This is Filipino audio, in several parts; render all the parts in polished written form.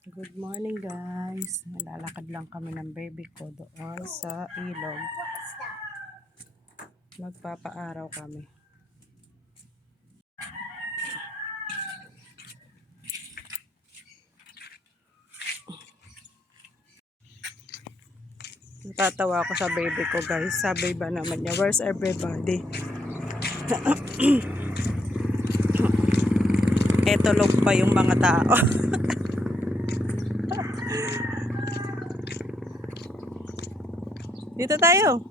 Good morning guys. Nalalakad lang kami ng baby ko doon sa ilog. Magpapaaraw kami. Natatawa ako sa baby ko guys. Sabi ba naman niya, where's everybody? Eto log pa yung mga tao. Dito tayo.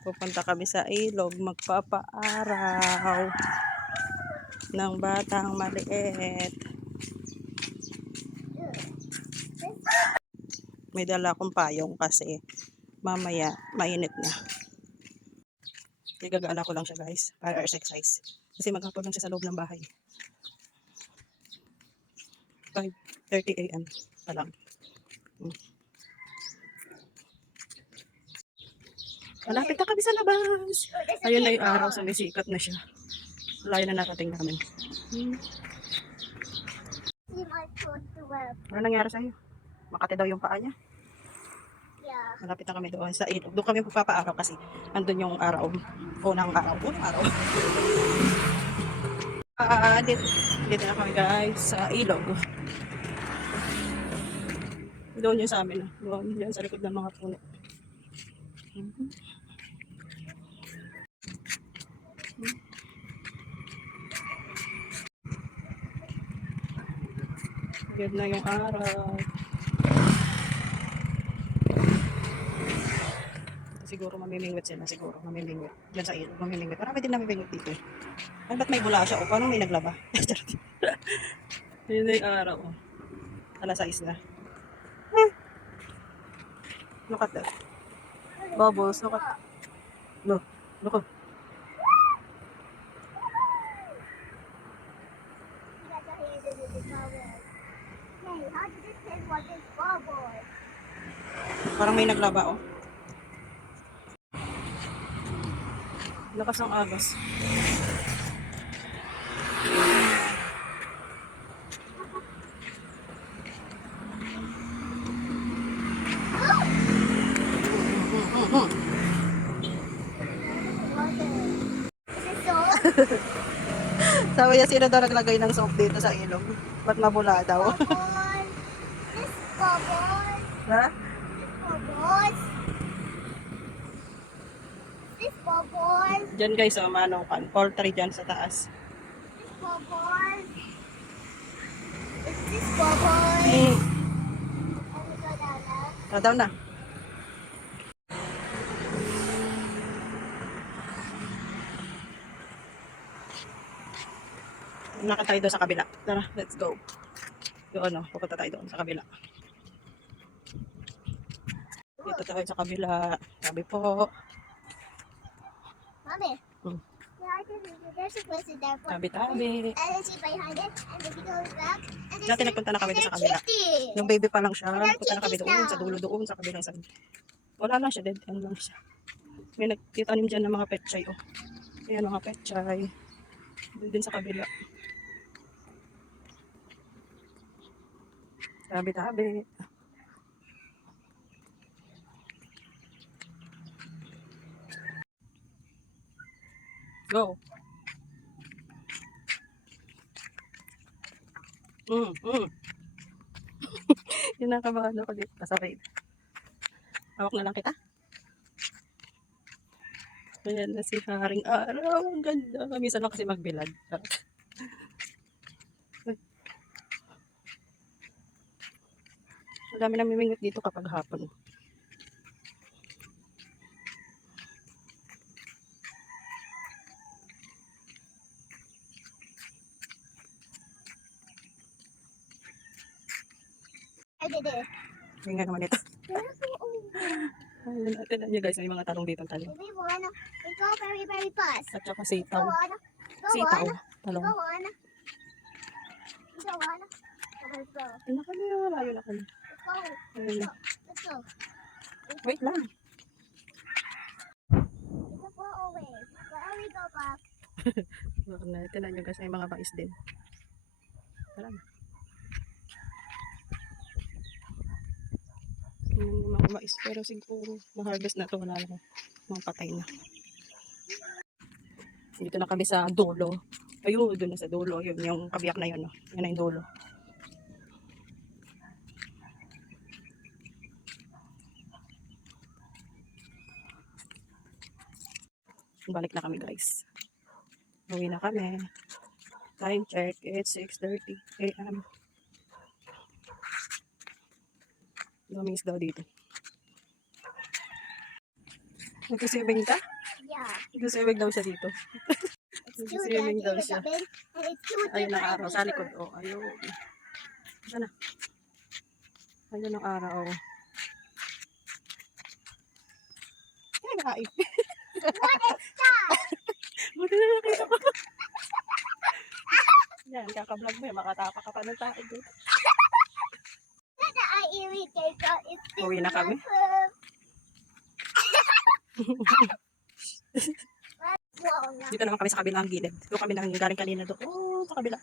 Pupunta kami sa ilog. Magpapaaraw ng batang maliit. May dala akong payong kasi mamaya mainit na. Igagala ko lang siya guys para exercise. Kasi maghapon lang siya sa loob ng bahay. 5:30 AM pa lang. Malapit na kami sa labas. Ayun na yung araw, sumisikat na siya. Layo na narating namin. Ano nangyari sa'yo? Makati daw yung paa niya. Malapit na kami doon sa ilog. Doon kami magpapaaraw kasi andun yung araw. Unang araw. Dito na kami guys sa ilog. Doon yung sa amin. Doon yan sa likod ng mga puno. Good na yung araw. Siguro mamimingwit sila. Siguro mamimingwit. Diyan sa ilog. Mamimingwit. Marami din namimingwit dito. Ay, ba't may bula siya? O, paano may naglaba? Yun na yung araw. Alas 6 na. Look at that. Bubbles. Look at. Look. Look at. Parang may naglaba, oh. Lakas ng agos. Sabi niya, sino daw naglagay ng soap dito sa ilog? Ba't mabula daw? Ha? Diyan guys, oh, manong kan. Poultry dyan sa taas. Daw na. Nakita tayo doon sa kabila. Tara, let's go. Doon, no? Pupunta tayo doon sa kabila. Dito tayo sa kabila. Sabi po. Mommy. Yeah, I can read it. There's a place in there. Tabi-tabi. And then she behind it, and then she goes back. And then Dati nagpunta na kami doon sa kabila. Yung baby pa lang siya. Nagpunta na kami doon sa dulo doon sa kabilang side. Wala lang siya, dead end lang siya. May nagtitanim dyan ng mga petchay, oh. Ayan, mga petchay. Doon din sa kabila. Tabi-tabi. Go. Kinakabahan ako dito. Kasabay. Hawak na lang kita. Ayan na si Haring Araw. Ang ganda. Minsan lang kasi magbilad. Ang dami namimingwit dito kapag hapon. I did it. Ayun nga naman ito. Ayun, tignan nyo guys, may mga talong dito tayo. We go very, very fast. At saka sitaw. Go on. Sitaw. Talong. Go on. Go on. Let's go. Ayun na kami, layo na kami. Let's go. Ayun na. Let's go. Wait lang. Let's go away. Where we go back? Tignan nyo guys, may mga mais din. Wala na. Yung mga mais. Pero siguro, na-harvest na to. Wala na. Mga patay na. Dito na kami sa dulo. Ayun, doon na sa dulo. Yun, yung kabiyak na yun. No? Yan na yung dulo. Balik na kami guys. Uwi na kami. Time check. It's 6:30 a.m. Daming isda dito. Nagkasibing ka? Yeah. Nagkasibing daw siya dito. It's too Nagkasibing dirty daw to siya. come in, and it's too Ayun ang different araw. Sa likod. Oh, ayun. Sana. Ayun ang araw. Ay, nakaip. What is that? Buti na nakita ko. Yan, kaka-vlog mo. Makatapa ka pa ng taig. That I irritate her. It's still Uwi na kami. Wow, na. Dito naman kami sa kabilang gilid. Doon kami nang galing kanina doon. Oh, sa kabila.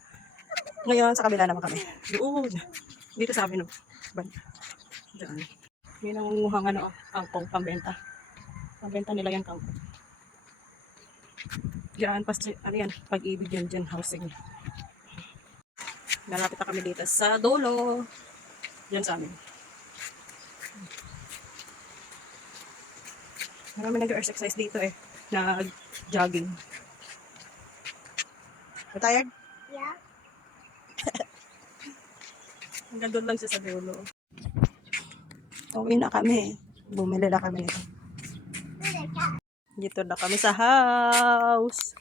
Ngayon, sa kabila naman kami. Doon. Dito sa amin. Oh. Banda. Diyan. May nangunguhang ano, kangkong pambenta. Pambenta nila yung kangkong. Diyan, ano yan, Pag-ibig yan dyan, housing. Malapit na kami dito sa dulo. Diyan sa amin. Marami nag-exercise dito eh. Nag-jogging. Tired? Yeah. Hanggang doon lang siya sa dulo. Uwi na kami. Bumili na kami nito. Dito na kami sa house.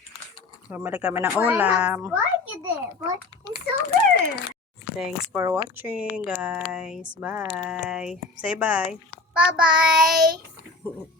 Bumili kami ng ulam. Look at it. What? It's so good. Thanks for watching, guys. Bye. Say bye. Bye-bye.